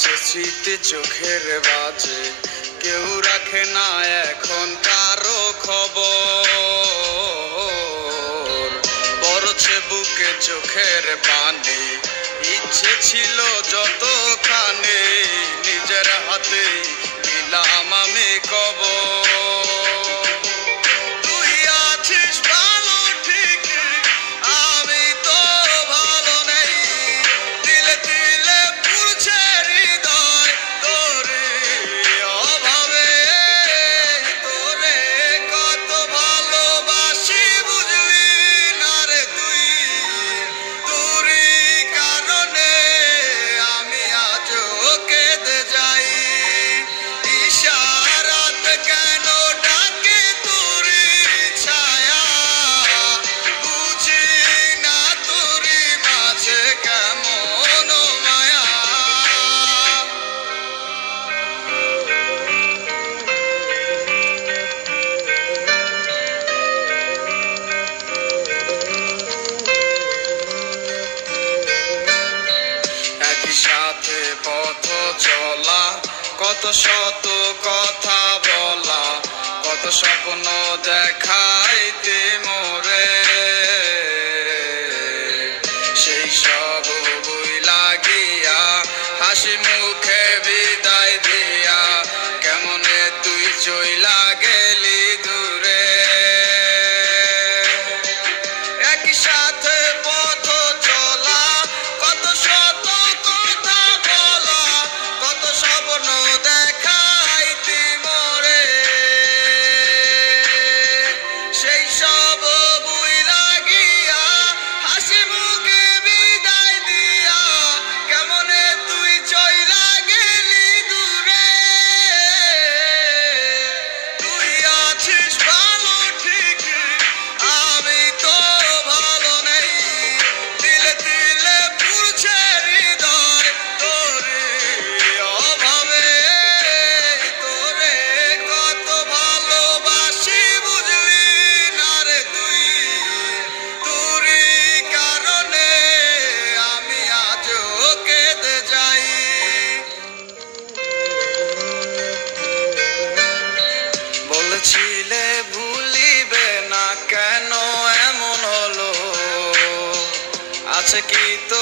ভাসছে স্মৃতি চোখের বাজে, কেউ রাখে না এখন কারো খবর। পড়ছে বুকে চোখের পানি, ইচ্ছে ছিল যতখানি নিজের হাতে দিলাম আমি কবর। তুই আছিস ভালো ঠিক, আমি তো ভালো নেই। দিলে দিলে পুড়ছে হৃদয় তোরে অভাবে। তোরে কত ভালোবাসি বুঝবি না রে তুই। তোরই কারণে আমি আজও কেঁদে যাই। ইশারাত কেন ডাকে তোরই ছায়া, বুঝি না তোরই মাঝে কেমন মায়া। একই সাথে পথ চলা, কত শত কথা বলা, কত স্বপ্ন দেখাইতে মোরে। সেই সব বই লাগিয়া হাসি মুখে বিদায় দিয়া কেমনে তুই চইলা গেলি দূরে। একই সাথে পথ চলা, কত শত কথা বলা, কত স্বপ্ন দেখাইতি মোরে। সেই সব বুইলা গিয়া হাসি মুখে বিদায় দিয়া কেমনে তুই চইলা গেলি দূরে। তুই আছিস ভালো ঠিক, আমি তো ভালো নেই। দিলে দিলে পুড়ছে হৃদয় তোরে অভাবে। তোরে কত ভালোবাসি বুঝবি না রে তুই। তোরই কারণে আমি আজও কেঁদে যাই। বলেছিলে ভুলিবে না, কেন এমন হলো? আছে কি তো